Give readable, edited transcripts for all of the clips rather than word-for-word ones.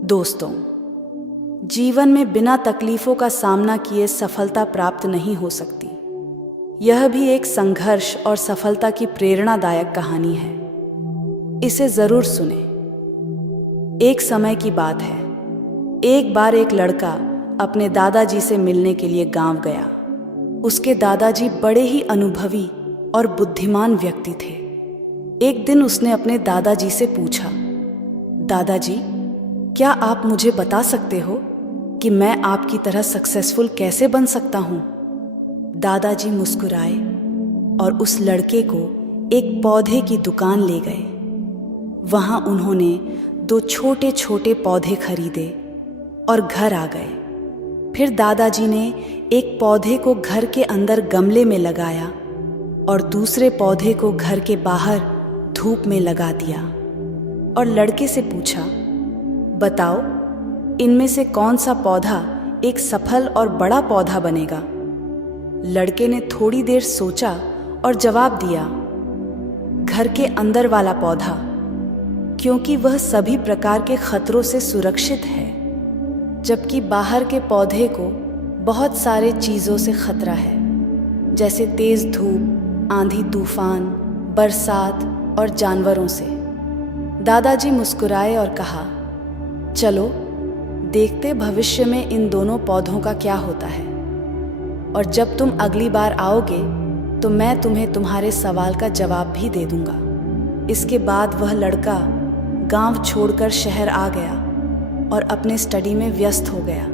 दोस्तों, जीवन में बिना तकलीफों का सामना किए सफलता प्राप्त नहीं हो सकती। यह भी एक संघर्ष और सफलता की प्रेरणादायक कहानी है। इसे जरूर सुने। एक समय की बात है। एक बार एक लड़का अपने दादाजी से मिलने के लिए गांव गया। उसके दादाजी बड़े ही अनुभवी और बुद्धिमान व्यक्ति थे। एक दिन उसने अपने दादाजी से पूछा, दादाजी, क्या आप मुझे बता सकते हो कि मैं आपकी तरह सक्सेसफुल कैसे बन सकता हूँ? दादाजी मुस्कुराए और उस लड़के को एक पौधे की दुकान ले गए। वहाँ उन्होंने 2 छोटे छोटे पौधे खरीदे और घर आ गए। फिर दादाजी ने एक पौधे को घर के अंदर गमले में लगाया और दूसरे पौधे को घर के बाहर धूप में लगा दिया और लड़के से पूछा, बताओ, इनमें से कौन सा पौधा एक सफल और बड़ा पौधा बनेगा? लड़के ने थोड़ी देर सोचा और जवाब दिया, घर के अंदर वाला पौधा, क्योंकि वह सभी प्रकार के खतरों से सुरक्षित है, जबकि बाहर के पौधे को बहुत सारे चीज़ों से खतरा है, जैसे तेज धूप, आंधी तूफान, बरसात और जानवरों से। दादाजी मुस्कुराए और कहा, चलो देखते भविष्य में इन दोनों पौधों का क्या होता है, और जब तुम अगली बार आओगे तो मैं तुम्हें तुम्हारे सवाल का जवाब भी दे दूंगा। इसके बाद वह लड़का गांव छोड़कर शहर आ गया और अपने स्टडी में व्यस्त हो गया।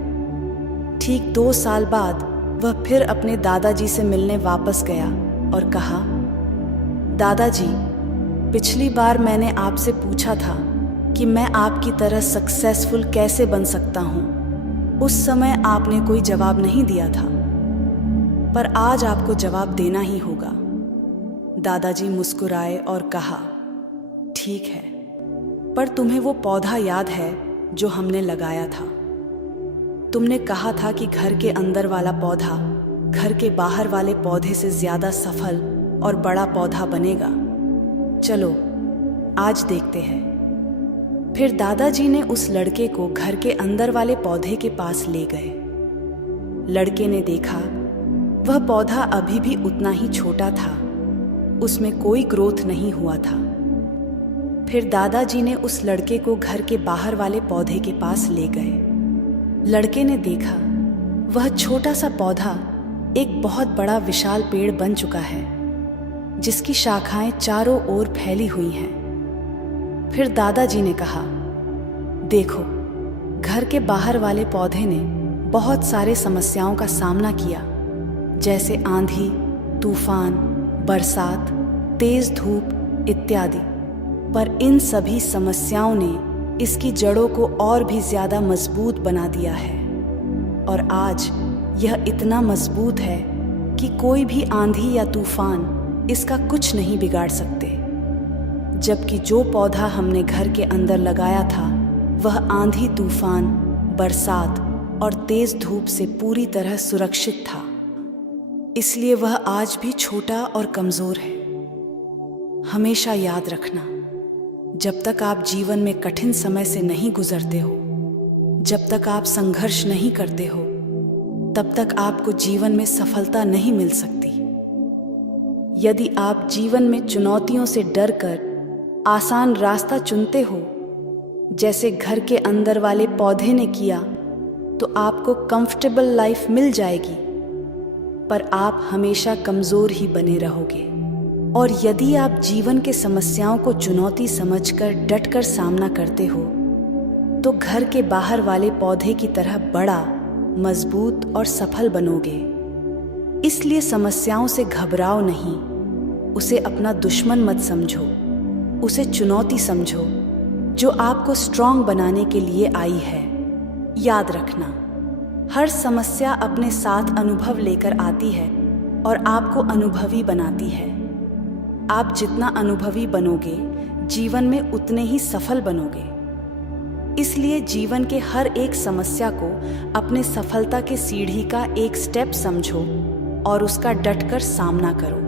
ठीक 2 साल बाद वह फिर अपने दादाजी से मिलने वापस गया और कहा, दादाजी, पिछली बार मैंने आपसे पूछा था कि मैं आपकी तरह सक्सेसफुल कैसे बन सकता हूँ। उस समय आपने कोई जवाब नहीं दिया था, पर आज आपको जवाब देना ही होगा। दादाजी मुस्कुराए और कहा, ठीक है, पर तुम्हें वो पौधा याद है जो हमने लगाया था? तुमने कहा था कि घर के अंदर वाला पौधा घर के बाहर वाले पौधे से ज्यादा सफल और बड़ा पौधा बनेगा। चलो आज देखते हैं। फिर दादाजी ने उस लड़के को घर के अंदर वाले पौधे के पास ले गए। लड़के ने देखा वह पौधा अभी भी उतना ही छोटा था, उसमें कोई ग्रोथ नहीं हुआ था। फिर दादाजी ने उस लड़के को घर के बाहर वाले पौधे के पास ले गए। लड़के ने देखा वह छोटा सा पौधा एक बहुत बड़ा विशाल पेड़ बन चुका है, जिसकी शाखाएं चारों ओर फैली हुई हैं। फिर दादाजी ने कहा, देखो, घर के बाहर वाले पौधे ने बहुत सारे समस्याओं का सामना किया, जैसे आंधी, तूफान, बरसात, तेज धूप इत्यादि, पर इन सभी समस्याओं ने इसकी जड़ों को और भी ज्यादा मजबूत बना दिया है, और आज यह इतना मजबूत है कि कोई भी आंधी या तूफान इसका कुछ नहीं बिगाड़ सकते। जबकि जो पौधा हमने घर के अंदर लगाया था वह आंधी तूफान, बरसात और तेज धूप से पूरी तरह सुरक्षित था, इसलिए वह आज भी छोटा और कमजोर है। हमेशा याद रखना, जब तक आप जीवन में कठिन समय से नहीं गुजरते हो, जब तक आप संघर्ष नहीं करते हो, तब तक आपको जीवन में सफलता नहीं मिल सकती। यदि आप जीवन में चुनौतियों से डरकर आसान रास्ता चुनते हो, जैसे घर के अंदर वाले पौधे ने किया, तो आपको कंफर्टेबल लाइफ मिल जाएगी, पर आप हमेशा कमजोर ही बने रहोगे। और यदि आप जीवन के समस्याओं को चुनौती समझकर डटकर सामना करते हो, तो घर के बाहर वाले पौधे की तरह बड़ा, मजबूत और सफल बनोगे। इसलिए समस्याओं से घबराओ नहीं, उसे अपना दुश्मन मत समझो, उसे चुनौती समझो जो आपको स्ट्रांग बनाने के लिए आई है। याद रखना, हर समस्या अपने साथ अनुभव लेकर आती है और आपको अनुभवी बनाती है। आप जितना अनुभवी बनोगे, जीवन में उतने ही सफल बनोगे। इसलिए जीवन के हर एक समस्या को अपने सफलता के सीढ़ी का एक स्टेप समझो और उसका डटकर सामना करो।